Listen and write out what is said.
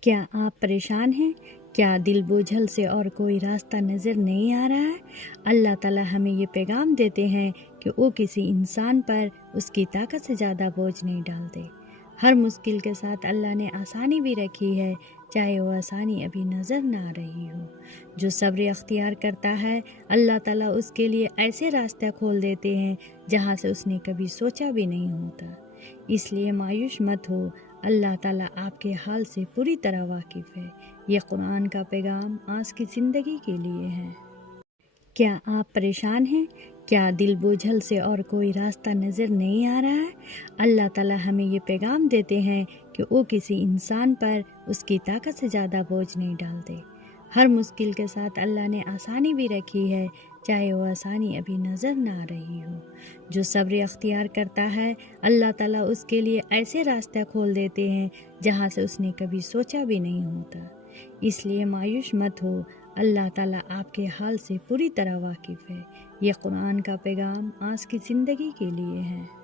کیا آپ پریشان ہیں؟ کیا دل بوجھل سے اور کوئی راستہ نظر نہیں آ رہا ہے؟ اللہ تعالیٰ ہمیں یہ پیغام دیتے ہیں کہ وہ کسی انسان پر اس کی طاقت سے زیادہ بوجھ نہیں ڈالتے۔ ہر مشکل کے ساتھ اللہ نے آسانی بھی رکھی ہے، چاہے وہ آسانی ابھی نظر نہ آ رہی ہو۔ جو صبر اختیار کرتا ہے، اللہ تعالیٰ اس کے لیے ایسے راستے کھول دیتے ہیں جہاں سے اس نے کبھی سوچا بھی نہیں ہوتا۔ اس لیے مایوس مت ہو، اللہ تعالیٰ آپ کے حال سے پوری طرح واقف ہے۔ یہ قرآن کا پیغام آج کی زندگی کے لیے ہے۔ کیا آپ پریشان ہیں؟ کیا دل بوجھل سے اور کوئی راستہ نظر نہیں آ رہا ہے؟ اللہ تعالیٰ ہمیں یہ پیغام دیتے ہیں کہ وہ کسی انسان پر اس کی طاقت سے زیادہ بوجھ نہیں ڈالتے۔ ہر مشکل کے ساتھ اللہ نے آسانی بھی رکھی ہے، چاہے وہ آسانی ابھی نظر نہ آ رہی ہو۔ جو صبر اختیار کرتا ہے، اللہ تعالیٰ اس کے لیے ایسے راستے کھول دیتے ہیں جہاں سے اس نے کبھی سوچا بھی نہیں ہوتا۔ اس لیے مایوس مت ہو، اللہ تعالیٰ آپ کے حال سے پوری طرح واقف ہے۔ یہ قرآن کا پیغام آج کی زندگی کے لیے ہے۔